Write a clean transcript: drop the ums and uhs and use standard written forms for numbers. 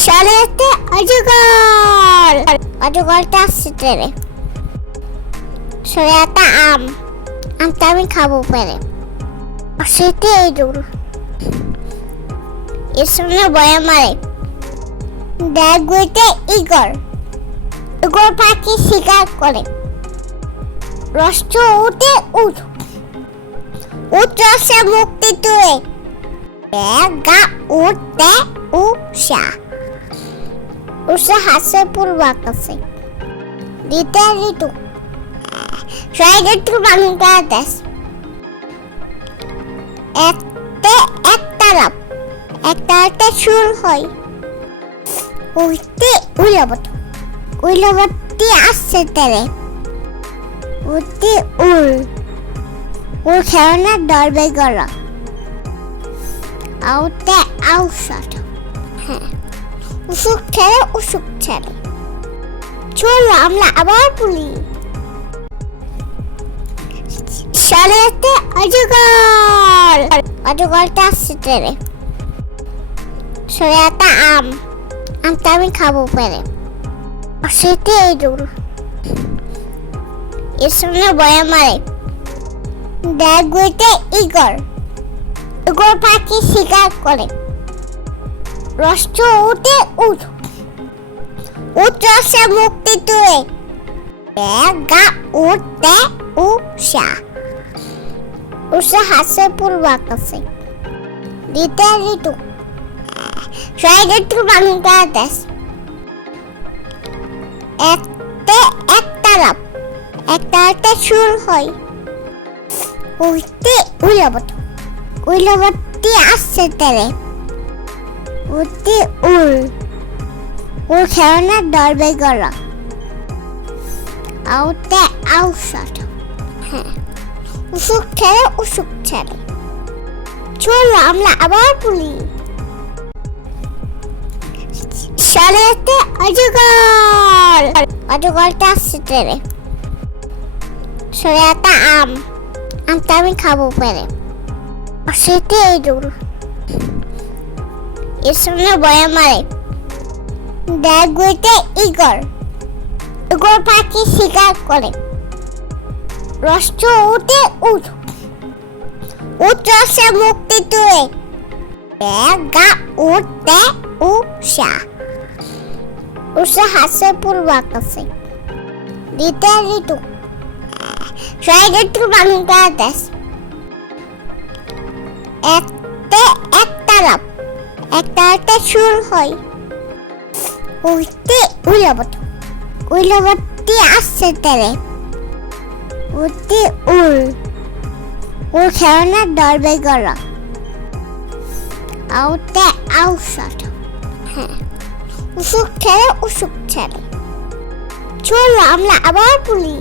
সালেতে অজগর অজগরটা আসছে তেরে সরেয়াটা আমটা আমি খাবো পেরে সেতে এই দূর এর সামনে বয়া মারে দেখ গুইতে ইগর ইগর পাখি শিকার করে রস্ত উঠে উঠ উঠছে মুক্তি তুলে গা উঠতে উষা উষা হাসে পূর্ব আকাশে দিতে ঋতু ঋতু বাংলাদেশ একটাতে সুর হয় উঠতে উইলবতী আসছে তেরে উঠতে উল খেলনা দরবে গলা আউতে আউসাট উসুক ছেড়ে চলো আমরা আবার বলি সালেতে অজগরটা আসছে তেরে সরেয়াটা আমটা আমি খাবো পেরে সেতে এই দূর এর সামনে বয়া মারে দেখ গুইতে ইগর ইগর পাখি শিকার করে রস্ত উঠে উঠছে মুক্তি তুলে গা উঠতে উষা উষা হাসে পূর্ব আকাশে দিতে ঋতু ঋতু বাংলাদেশ একটাতে সুর হয় উঠতে উইলবতী আসছে তেরে উঠতে উল খেলনা দরবে গলা আউতে আউসাট উসুক ছেড়ে চলো আমরা আবার বলি সালেতে অজগরটা আসছে তেরে সরেয়াটা আমটা আমি খাবো পেরে সেতে এই দূর এর সামনে বয়া মারে দেখ গুইতে ইগর ইগর পাখি শিকার করে রস্ত উঠে উঠছে মুক্তি তুলে গা উঠতে উষা হাসে পূর্ব আকাশে দিতে ঋতু ঋতু বাংলাদেশ একটাতে সুর হয় উঠতে উইলবতী আসছে তেরে উঠতে উল খেলনা দরবে গলা আউতে আউসাট উসুক ছেড়ে চলো আমরা আবার বলি